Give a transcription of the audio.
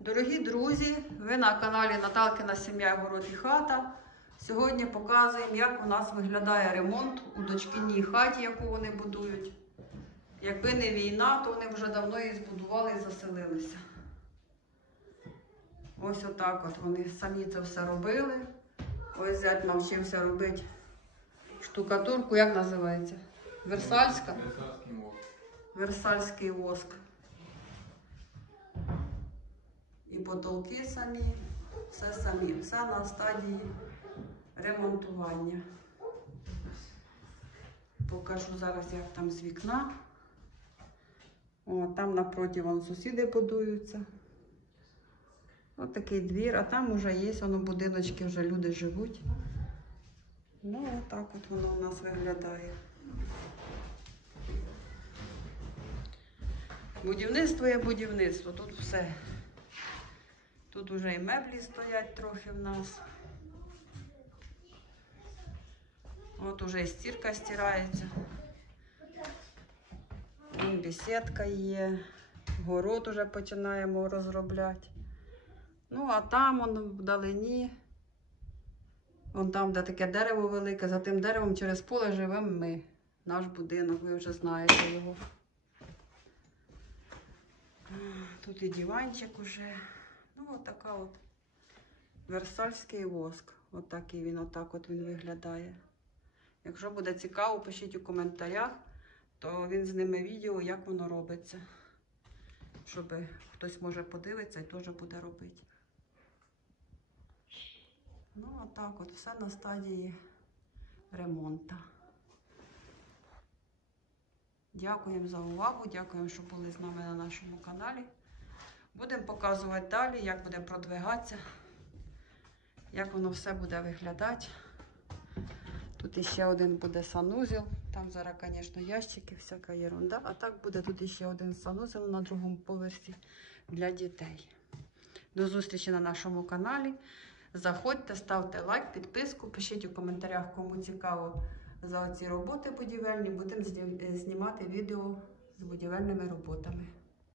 Дорогі друзі, ви на каналі Наталкина сім'я Город і хата. Сьогодні показуємо, як у нас виглядає ремонт у дочкиній хаті, яку вони будують. Якби не війна, то вони вже давно її збудували і заселилися. Ось отак от вони самі це все робили. Ось зять навчився робити штукатурку, як називається? Версальська? Версальський мов. Версальський воск. І потолки самі, все самі, все на стадії ремонтування. Покажу зараз, як там з вікна. О, там напроти вон сусіди будуються. Ось такий двір, а там вже є, воно будиночки, вже люди живуть. Ну, отак от воно у нас виглядає. Будівництво є будівництво, тут все. Тут вже і меблі стоять трохи в нас. От уже і стірка стирається. Бесідка є. Город уже починаємо розробляти. Ну, а там он вдалині. Вон там, де таке дерево велике, за тим деревом через поле живемо ми. Наш будинок, ви вже знаєте його. Тут і диванчик уже. Ну, от така от Версальський воск. От такий він, отак от він виглядає. Якщо буде цікаво, пишіть у коментарях, то він зніме відео, як воно робиться. Щоб хтось може подивитися і теж буде робити. Ну, отак от, все на стадії ремонту. Дякуємо за увагу, дякуємо, що були з нами на нашому каналі. Будемо показувати далі, як буде продвигатися, як воно все буде виглядати. Тут іще один буде санузел. Там зараз, звісно, ящики, всяка ерунда. А так буде тут іще один санузел на другому поверсі для дітей. До зустрічі на нашому каналі. Заходьте, ставте лайк, підписку, пишіть у коментарях, кому цікаво за ці роботи будівельні. Будемо знімати відео з будівельними роботами.